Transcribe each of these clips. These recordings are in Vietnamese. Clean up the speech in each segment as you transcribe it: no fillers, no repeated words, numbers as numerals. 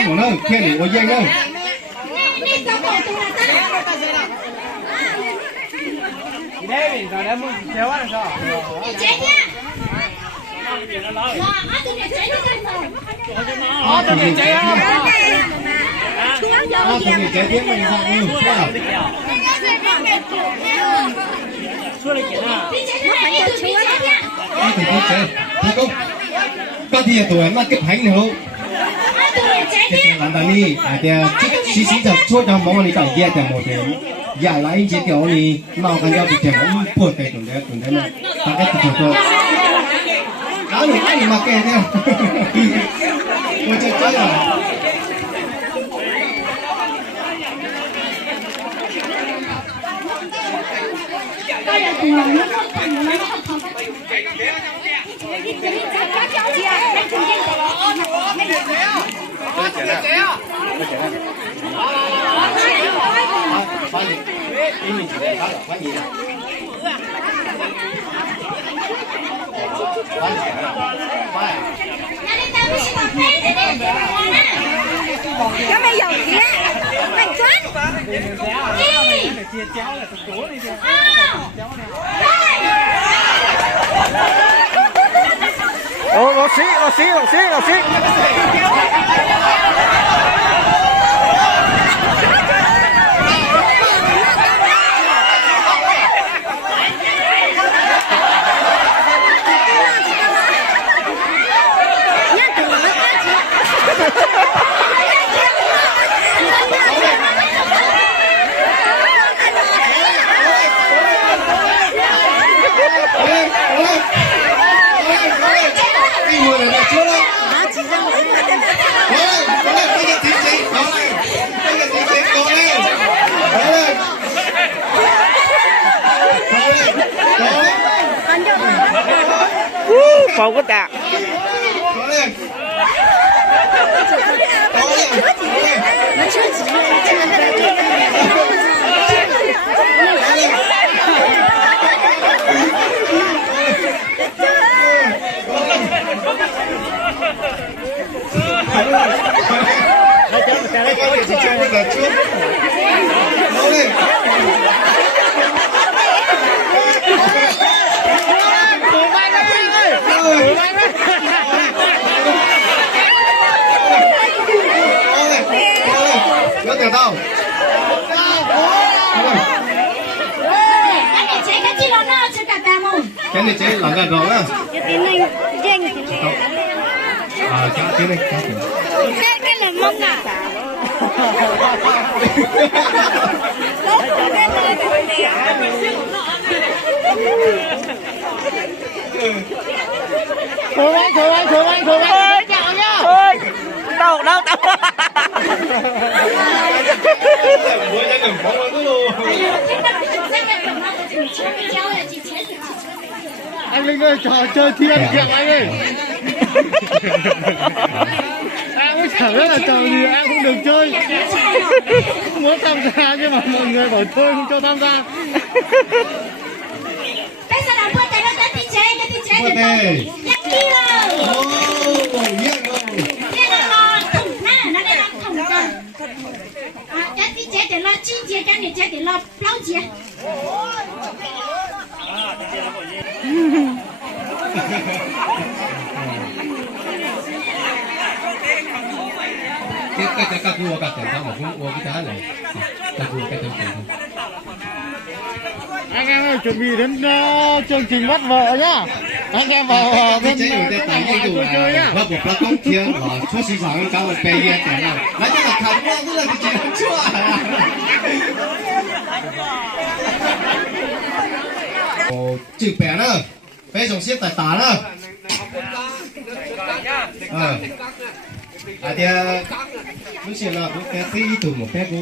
sang một nơi kia để có dây đâu đây mình rồi muốn chéo ăn sao tôi để cháy không? tôi để cháy tiếng mình sao như Xua lên kiện à? Thầy công, có thì tuổi mà kết hành nữa. Cái làm ta đi, thì xí giờ chốt cho mong anh cả kia thì một điểm. Giờ lại chỉ kiểu này, nào cần cho việc ông buồn cái tuần đấy này, ta cái tuần tôi. Anh mà kệ theo. Tôi chơi à? Cái mày dầu kia, mày chết. Lột xí. Phòng có tạ. Có được không? Cái này chế làm gần rồi á. Cái này Cái là mông à? Thôi chào nhá. Thôi. Đâu. Anh Linh ơi, trò chơi thiên kẹo anh ơi. Em cũng chẳng biết là trò gì em cũng được chơi. Muốn tham gia nhưng mà mọi người bảo thôi không cho tham gia. Buồn này. Các cô các tiền thao mà cũng uống cái giá này. Các cô cái tiền thao. Anh em ơi, chuẩn bị đến chương trình bắt vợ nhá. Anh em vào bên cái chơi nhá. Và một công thiên và出市場搞個畢業典禮，那這個看我這個真不錯啊！哦，這邊呢，非常適合打呢。lúc xưa là lúc cái tụi một cái cô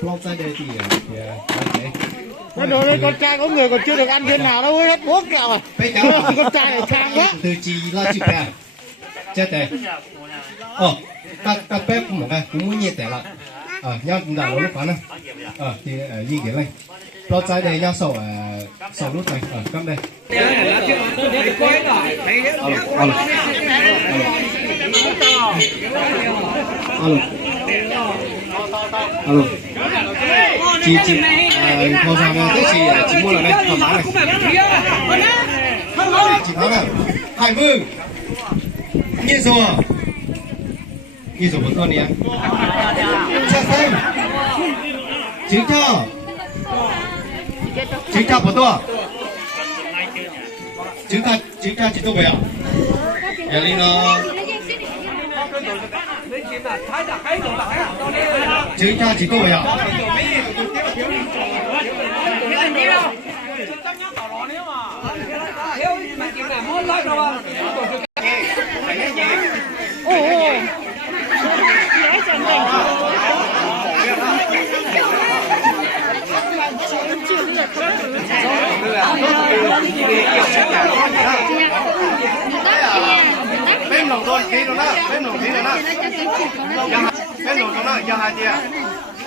blog ra đây thì cái đồ đây con trai có người còn chưa được ăn thế nào đâu hết bố kẹo à. Con trai này sang quá. Từ chi là chụp bè chết đấy. Các bếp một cái cũng muốn nhiệt tẻ lại. Nhau cũng đã lúc phán thì gì cái này blog ra đây nhau sầu lúc này cắm đây. alo chị thao sao mà thế chị mua là đây thoải mái này chị tháo nào Hải Vương như rồi một con nhé cha xanh trứng cho một to trứng cho chỉ tôi về à nhà linh nó trứng cho chỉ tôi về à bên lồng thôi khí rồi đó bên lồng khí rồi đó bên lồng đó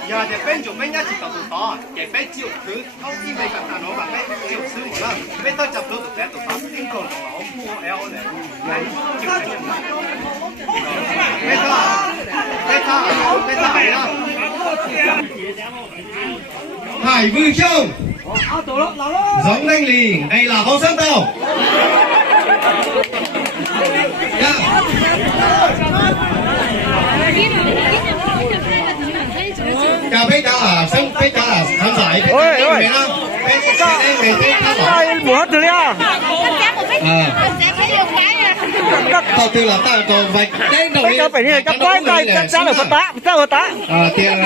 giờ thì bên chủ bên nhất chỉ tập đó để bên chịu thứ không chỉ về cả nó mà bên chịu thứ một lần bên tôi chập được để tụi nó tin tưởng nó mua eo này này chịu bên ta này đó Hải Vương Châu giống đánh lì đây là con sông tàu chào bé cháu là sông bé cháu là khán giải ôi bữa từ nha đầu tư là ta còn vậy đấy đầu bây giờ phải như chắc quái coi chắc là phát tá tiền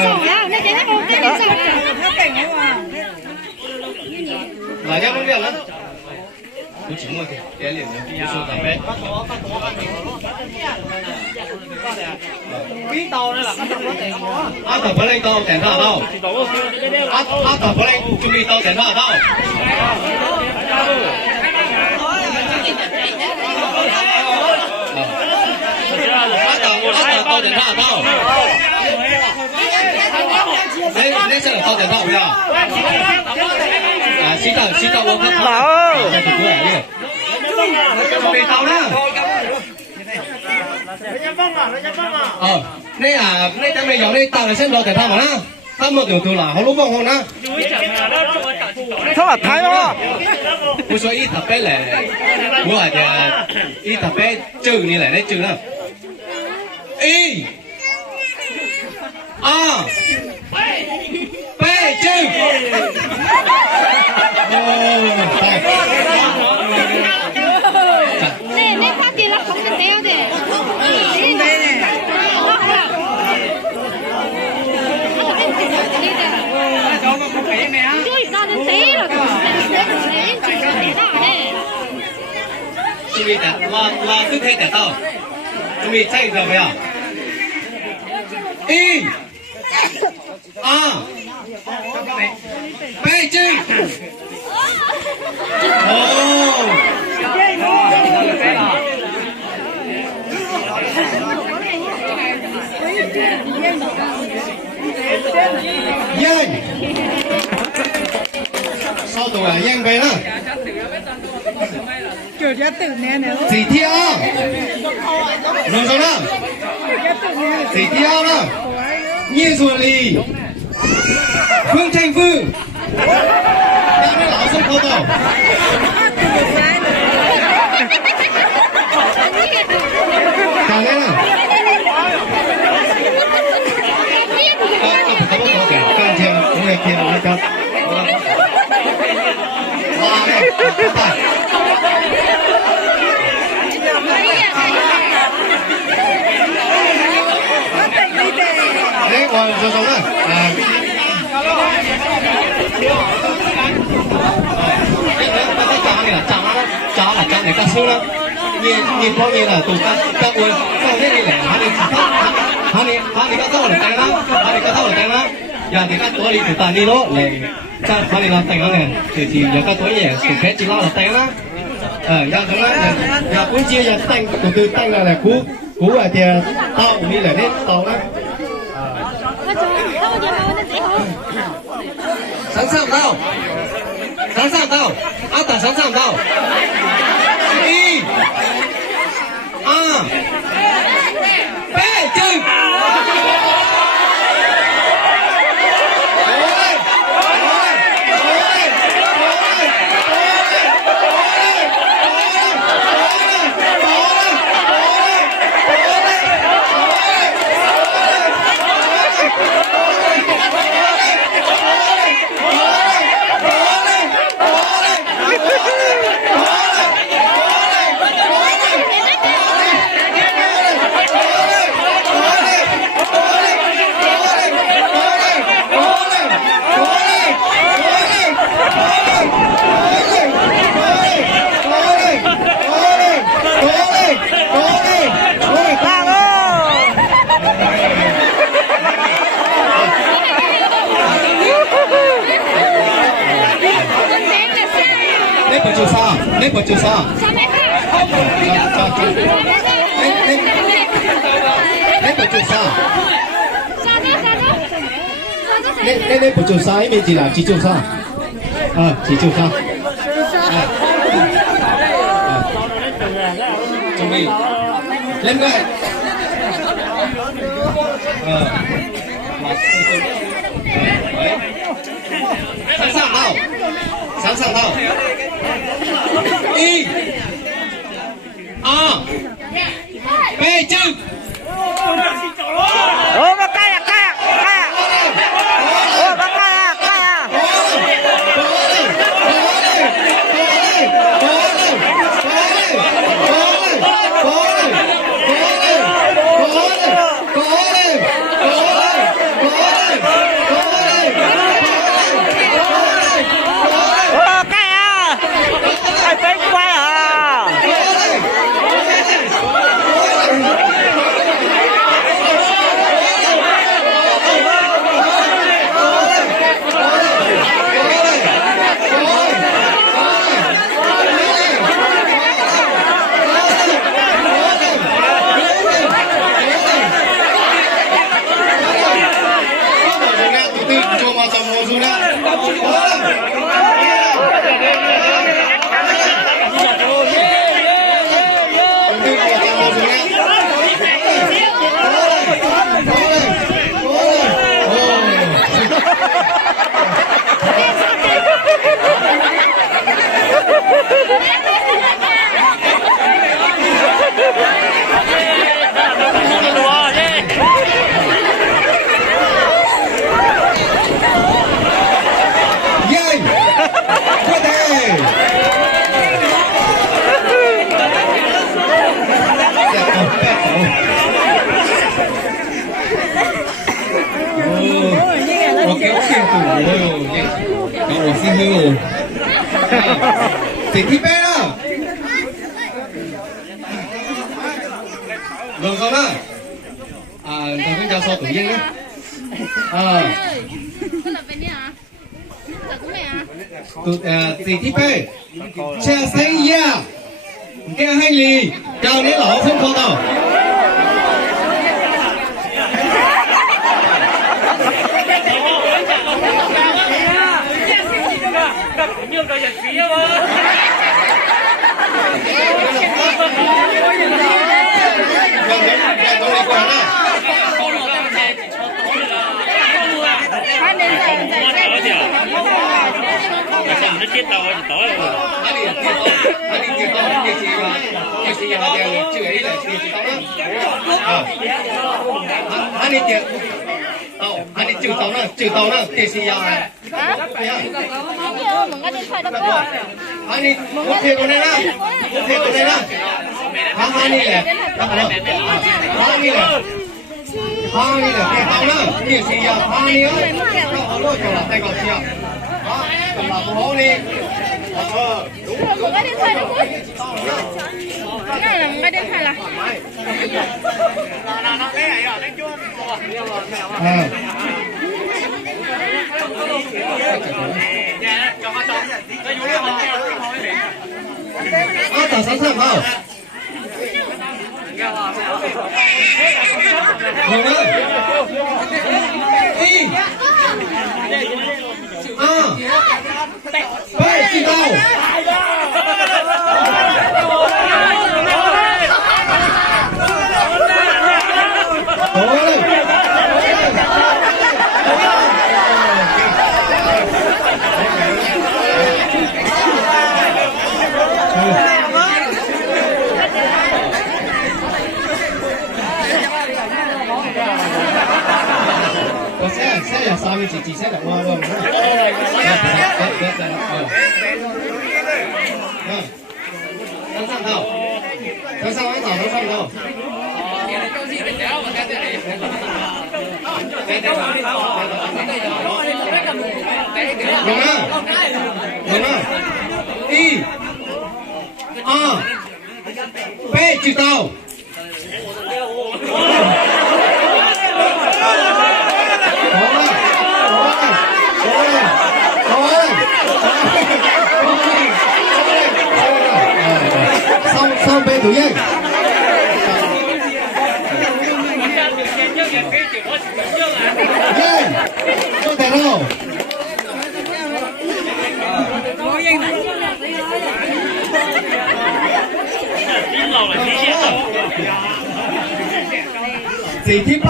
là chắc không biết lắm tôi chỉ mua cái liền tôi số cà phê biến tàu nữa là á tập lên tàu tiền ra đâu á tập lên chuẩn bị tàu tiền ra đâu tàu tiền ra đâu lấy xe tàu tiền ra không ya xin chào ông các bạn chuẩn bị tàu đó đây cái này giống đây tàu này xem đồ tiền ra mà na他们就啦，好老帮我呢。他話睇咯，我說一特別嚟，我係嘅一特別做你嚟咧做啦。一、二、八做。你發電啦，咁就屌嘅。注意点，拉都可以点到，注意这个没有？一、二、背景。nhanh sau tuổi là nhanh về đó chỉ theo rồi sao đó chỉ theo đó như ruột lì Phương Thanh Phương đang với lão sông không đâu càng nghe nào càng theo người kia nói cho đấy còn rồi rồi đó chả là chả này cá sấu lắm nhìn bao nhiêu là tụi các ơi sao thế này lại hắn đi cá sấu là tay lắm hắn đi cá sấu là tay lắm giờ thì các tuổi đi tụi ta đi đó này cha hắn đi làm tay lắm này thì giờ các tuổi nhỉ tụi bé chỉ lo là tay lắm giờ chúng nó giờ cuối chia giờ tay tụi tay là cú là tiền tao đi lại đấy tao đó sẵn sàng tao áp tả sẵn sàng tao y a lấy bột chuột sao lấy bột chuột sao lấy bột chuột sao ý gì là chỉ chuột sao chỉ chuột sao chuẩn bị lên cái sẵn sàng nào sẵn sàng nào y a b chữ Ô bà cay à cay à cay à. Ô bà cay à cay à. Tỉnh thi bé đó. Được không đó? Tôi cũng cho so tự nhiên đó. Tỉnh thi bé. Cha say ya. Cái hay lì. Chào đến lỗ không có đâu. nhường cho nhật ký mà. Nó chết tàu thì tối rồi. anh đi trừ tàu nữa, tiền gì giờ này? Mình có điện thoại đâu có. Anh đi một thiệt của này đó, một thiệt của này đó. Hai đi lẻ, hai đi lẻ, tiền tàu nữa, tiền gì giờ? Hai đi nữa, nó lôi cho là tay còn gì à? Cầm là phố đi. Mình có điện thoại đâu có. Cái này là mình có điện thoại là. Tàu sẵn sàng không? Ngồi nữa. Đi. Vậy, chị tàu. sẽ là 3字sẽ là qua luôn. Đằng sau đâu? Đằng sau cái tàu đằng sau đâu? Đúng không? Đúng không? Y A B chữ tàu. Hãy subscribe cho kênh Ghiền Mì Gõ để không bỏ lỡ 耶，做得了。邊落嚟呢啲都。四貼包，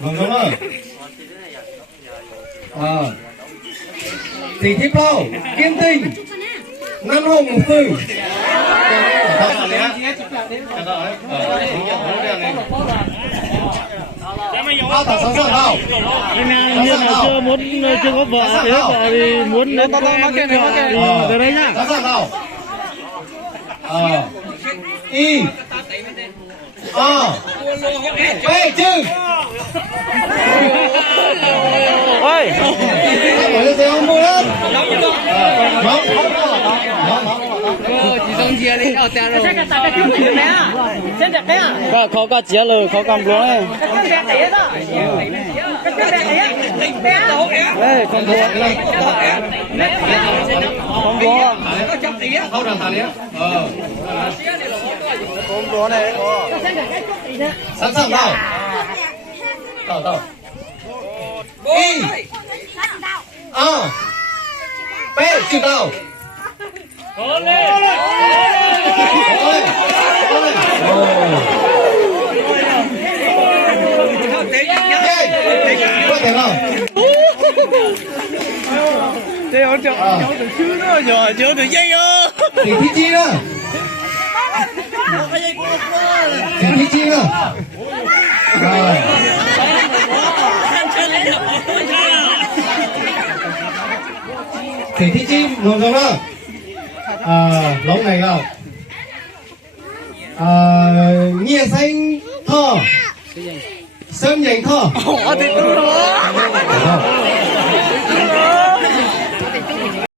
弄咗啦。啊，四貼包，堅定，啱好唔對。Áo tao sẵn sàng nào. Anh nào như là chưa có vợ thì muốn đến tới đây nhá. Sẵn sàng nào. Y. B chừng. Ôi. Mọi người sẽ không mua hết. Khó có chia lời, khó cầm luôn ấy. Ê, con thua. Con thua. Không được thả liếc. Con thua này. Sẵn sàng nào. Tao. Y. B chừng nào. Thế ông cháu được chứ nữa rồi, cháu được dây ơ. Thì thi chi nữa. Thì thi chi nữa. Rồi. Thì thi chi luôn rồi đó. Lỗ này nào. Nhia xanh thơ. Sớm nhanh thơ.